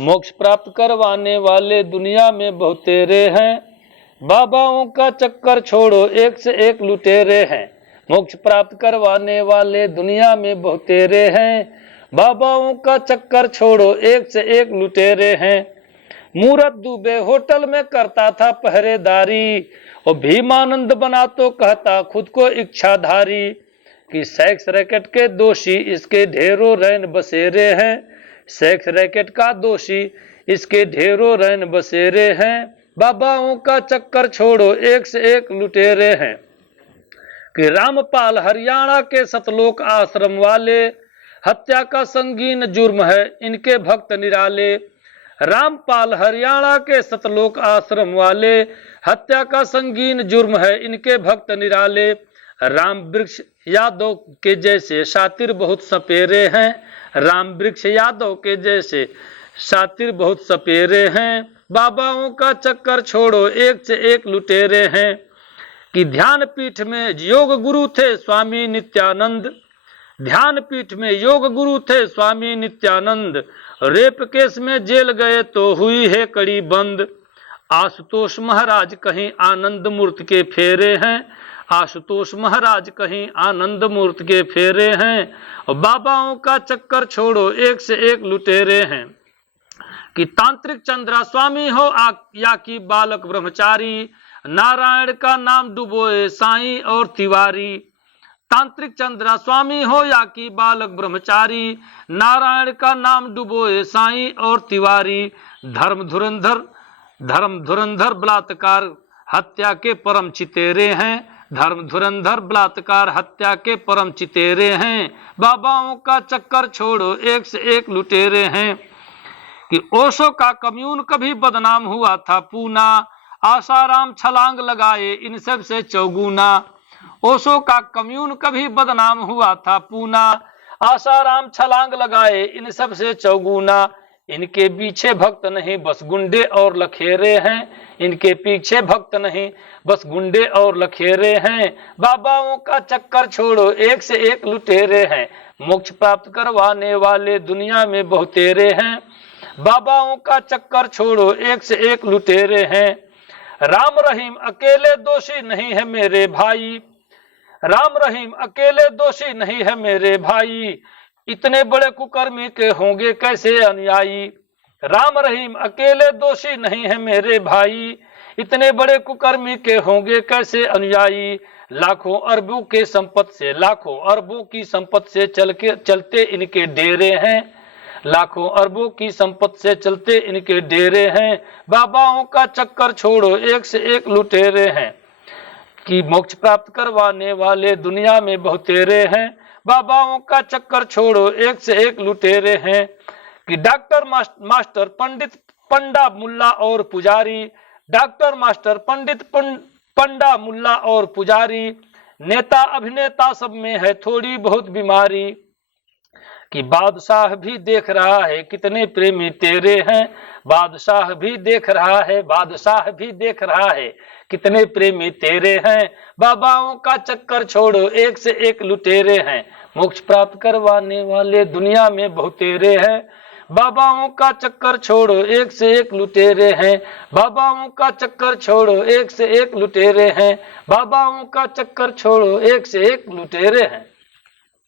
मोक्ष प्राप्त करवाने वाले दुनिया में बहुतेरे हैं, बाबाओं का चक्कर छोड़ो एक से एक लुटेरे हैं। मोक्ष प्राप्त करवाने वाले दुनिया में बहुतेरे हैं, बाबाओं का चक्कर छोड़ो एक से एक लुटेरे हैं। मूरत दुबे होटल में करता था पहरेदारी, और भीमानंद बना तो कहता खुद को इच्छाधारी, कि सेक्स रैकेट के दोषी इसके ढेरों रैन बसेरे हैं। सेक्स रैकेट का दोषी इसके ढेरों रैन बसेरे हैं, बाबाओं का चक्कर छोड़ो एक से एक लुटेरे हैं। कि रामपाल हरियाणा के सतलोक आश्रम वाले, हत्या का संगीन जुर्म है इनके भक्त निराले। रामपाल हरियाणा के सतलोक आश्रम वाले, हत्या का संगीन जुर्म है इनके भक्त निराले। राम वृक्ष यादव के जैसे शातिर बहुत सपेरे हैं, राम वृक्ष यादव के जैसे शातिर बहुत सपेरे हैं, बाबाओं का चक्कर छोड़ो एक से एक लुटेरे हैं। कि ध्यान पीठ में योग गुरु थे स्वामी नित्यानंद, ध्यान पीठ में योग गुरु थे स्वामी नित्यानंद, रेप केस में जेल गए तो हुई है कड़ी बंद। आशुतोष महाराज कहीं आनंद मूर्त के फेरे हैं, आशुतोष महाराज कहीं आनंद मूर्त के फेरे हैं, और बाबाओं का चक्कर छोड़ो एक से एक लुटेरे हैं। कि तांत्रिक चंद्रा स्वामी हो या कि बालक ब्रह्मचारी, नारायण का नाम डुबोए साईं और तिवारी। तांत्रिक चंद्रा स्वामी हो या कि बालक ब्रह्मचारी, नारायण का नाम डुबोए साईं और तिवारी। धर्म धुरंधर बलात्कार हत्या के परम चितेरे हैं, धर्म धुरंधर बलात्कार हत्या के परम चितेरे हैं, बाबाओं का चक्कर छोड़ो एक से एक लुटेरे हैं। कि ओशो का कम्यून कभी बदनाम हुआ था पूना, आसाराम छलांग लगाए इन सब से चौगुना। ओशो का कम्यून कभी बदनाम हुआ था पूना, आसाराम छलांग लगाए इन सब से चौगुना। इनके पीछे भक्त नहीं बस गुंडे और लखेरे हैं, इनके पीछे भक्त नहीं बस गुंडे और लखेरे हैं, बाबाओं का चक्कर छोड़ो एक से एक लुटेरे हैं। मोक्ष प्राप्त करवाने वाले दुनिया में बहुतेरे हैं, बाबाओं का चक्कर छोड़ो एक से एक लुटेरे हैं। राम रहीम अकेले दोषी नहीं है मेरे भाई, राम रहीम अकेले दोषी नहीं है मेरे भाई, इतने बड़े कुकर्मी के होंगे कैसे अनुयायी। राम रहीम अकेले दोषी नहीं है मेरे भाई, इतने बड़े कुकर्मी के होंगे कैसे अनुयायी। लाखों अरबों के संपत्ति से, लाखों अरबों की संपत्ति से चलते इनके डेरे हैं, लाखों अरबों की संपत्ति से चलते इनके डेरे हैं, बाबाओं का चक्कर छोड़ो एक से एक लुटेरे हैं। कि मोक्ष प्राप्त करवाने वाले दुनिया में बहुतेरे हैं, बाबाओं का चक्कर छोड़ो एक से एक लुटेरे हैं। कि डॉक्टर मास्टर पंडित पंडा मुल्ला और पुजारी, डॉक्टर मास्टर पंडित पंडा मुल्ला और पुजारी, नेता अभिनेता सब में है थोड़ी बहुत बीमारी। कि बादशाह भी देख रहा है कितने प्रेमी तेरे हैं, बादशाह भी देख रहा है, बादशाह भी देख रहा है कितने प्रेमी तेरे हैं, बाबाओं का चक्कर छोड़ो एक से एक लुटेरे हैं। मोक्ष प्राप्त करवाने वाले दुनिया में बहुतेरे हैं, बाबाओं का चक्कर छोड़ो एक से एक लुटेरे हैं, बाबाओं का चक्कर छोड़ो एक से एक लुटेरे हैं, बाबाओं का चक्कर छोड़ो एक से एक लुटेरे हैं।